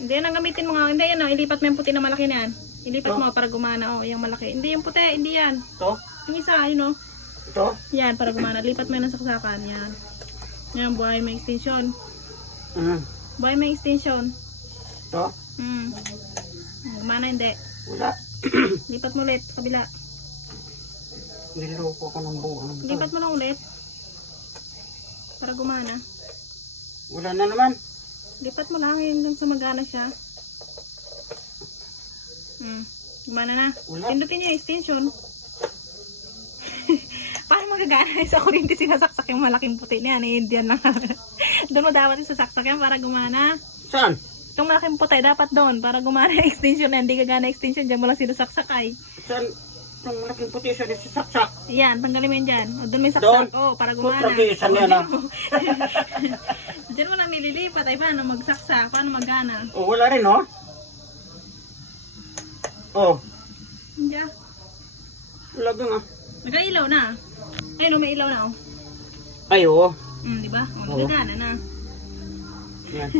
Hindi yan ang gamitin mo nga. Hindi yan, ilipat mo yung puti na malaki na yan. Ilipat mo para gumana. Oh, yung malaki. Hindi yung puti, hindi yan. Ito? Yung isa, yun oh. Ito? Yan, para gumana. Lipat mo yan ng saksakan. Yan. Yan, buhay may extension. Buhay may extension. Ito? Gumana hindi. Wala. Lipat mo ulit, kabila. Niloko ko ng buhang. Lipat mo lang ulit. Para gumana. Wala na naman. Lipat mo lang yun dun sa magana siya. Gumana na. Wala. Pindutin niya yung extension. Paano magagana sa kuryente sinasaksak yung malaking puti niya? Indian lang. Doon mo dapat isasaksak yan para gumana. Saan? Itong malaking puti dapat doon para gumana yung extension na. Hindi gagana extension. Diyan mo lang sinasaksak ay. Saan? Itong malaking puti siya dito sa saksak. Yan, tanggalin mo yan dyan. O doon may saksak. O, para gumana. Putragisan yan ah. Diyan mo na nililipat. Ay, paano magsaksak? Paano magana? Oh, wala rin oh. Oh. Diyan. Wala gang ah. Nagailaw na. Ayun o, may ilaw na o. Ay oo. Diba? O, nagagana na. Yan.